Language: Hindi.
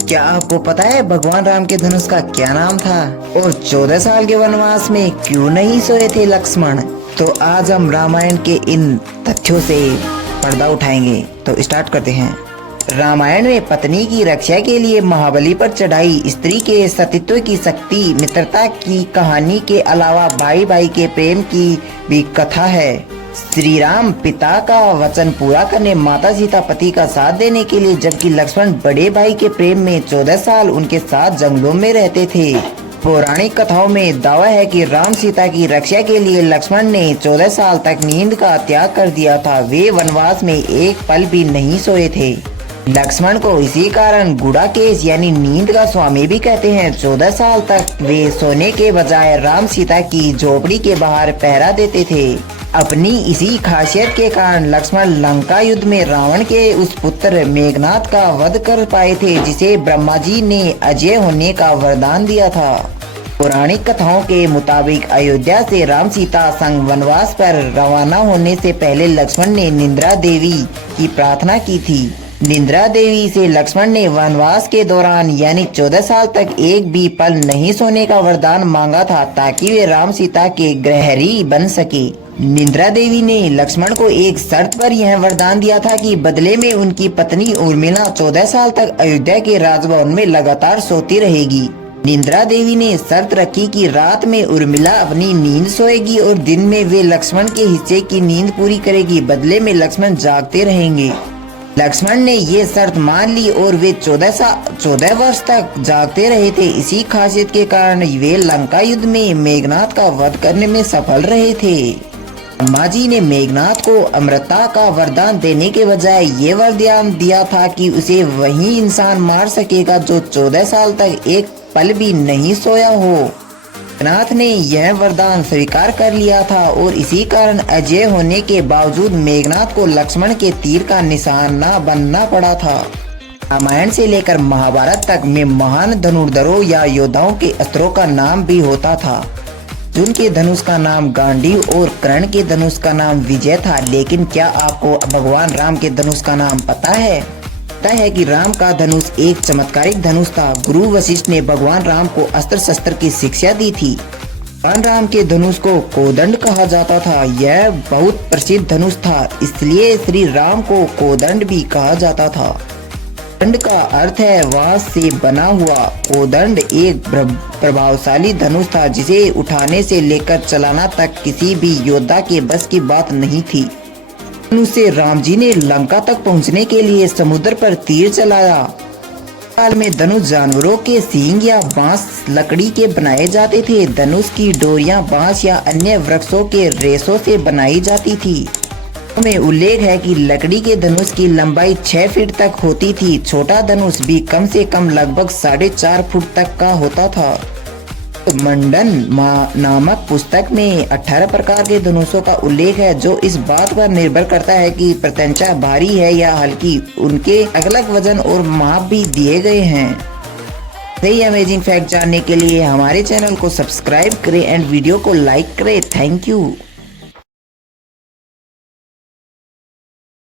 क्या आपको पता है भगवान राम के धनुष का क्या नाम था और 14 साल के वनवास में क्यों नहीं सोए थे लक्ष्मण? तो आज हम रामायण के इन तथ्यों से पर्दा उठाएंगे। तो स्टार्ट करते हैं। रामायण में पत्नी की रक्षा के लिए महाबली पर चढ़ाई, स्त्री के सतीत्व की शक्ति, मित्रता की कहानी के अलावा भाई भाई के प्रेम की भी कथा है। श्री राम पिता का वचन पूरा करने, माता सीता पति का साथ देने के लिए, जबकि लक्ष्मण बड़े भाई के प्रेम में 14 साल उनके साथ जंगलों में रहते थे। पौराणिक कथाओं में दावा है कि राम सीता की रक्षा के लिए लक्ष्मण ने 14 साल तक नींद का त्याग कर दिया था। वे वनवास में एक पल भी नहीं सोए थे। लक्ष्मण को इसी कारण गुड़ाकेश यानी नींद का स्वामी भी कहते हैं। 14 साल तक वे सोने के बजाय राम सीता की झोपड़ी के बाहर पहरा देते थे। अपनी इसी खासियत के कारण लक्ष्मण लंका युद्ध में रावण के उस पुत्र मेघनाद का वध कर पाए थे, जिसे ब्रह्मा जी ने अजय होने का वरदान दिया था। पौराणिक कथाओं के मुताबिक अयोध्या से राम सीता संग वनवास पर रवाना होने से पहले लक्ष्मण ने निद्रा देवी की प्रार्थना की थी। निद्रा देवी से लक्ष्मण ने वनवास के दौरान यानी 14 साल तक एक भी पल नहीं सोने का वरदान मांगा था, ताकि वे राम सीता के गृहरी बन सके। निद्रा देवी ने लक्ष्मण को एक शर्त पर यह वरदान दिया था कि बदले में उनकी पत्नी उर्मिला 14 साल तक अयोध्या के राजभवन में लगातार सोती रहेगी। निद्रा देवी ने शर्त रखी कि रात में उर्मिला अपनी नींद सोएगी और दिन में वे लक्ष्मण के हिस्से की नींद पूरी करेगी। बदले में लक्ष्मण जागते रहेंगे। लक्ष्मण ने ये शर्त मान ली और वे 14 वर्ष तक जागते रहे थे। इसी खासियत के कारण वे लंका युद्ध में मेघनाद का वध करने में सफल रहे थे। ब्रह्मा जी ने मेघनाद को अमृता का वरदान देने के बजाय ये वरदान दिया था कि उसे वही इंसान मार सकेगा जो 14 साल तक एक पल भी नहीं सोया हो। मेघनाद ने यह वरदान स्वीकार कर लिया था और इसी कारण अजय होने के बावजूद मेघनाद को लक्ष्मण के तीर का निशाना बनना पड़ा था। रामायण से लेकर महाभारत तक में महान धनुर्धरों या योद्धाओं के अस्त्रों का नाम भी होता था। अर्जुन के धनुष का नाम गांडीव और कर्ण के धनुष का नाम विजय था। लेकिन क्या आपको भगवान राम के धनुष का नाम पता है? पता है कि राम का धनुष एक चमत्कारिक धनुष था। गुरु वशिष्ठ ने भगवान राम को अस्त्र शस्त्र की शिक्षा दी थी। भगवान राम के धनुष को कोदंड कहा जाता था। यह बहुत प्रसिद्ध धनुष था, इसलिए श्री राम को कोदंड भी कहा जाता था। दंड का अर्थ है वास से बना हुआ। कोदंड एक प्रभावशाली धनुष था, जिसे उठाने से लेकर चलाना तक किसी भी योद्धा के बस की बात नहीं थी। धनुष से राम जी ने लंका तक पहुंचने के लिए समुद्र पर तीर चलाया। काल में धनुष जानवरों के सींग या बांस लकड़ी के बनाए जाते थे। धनुष की डोरियां बांस या अन्य वृक्षों के रेशों से बनाई जाती थी। में उल्लेख है कि लकड़ी के धनुष की लंबाई 6 फीट तक होती थी। छोटा धनुष भी कम से कम लगभग 4.5 फुट तक का होता था। मंडन नामक पुस्तक में 18 प्रकार के धनुषों का उल्लेख है, जो इस बात पर निर्भर करता है कि प्रत्यंचा भारी है या हल्की। उनके अलग वजन और माप भी दिए गए हैं। सही अमेजिंग फैक्ट जानने के लिए हमारे चैनल को सब्सक्राइब करें एंड वीडियो को लाइक करें। Thank you.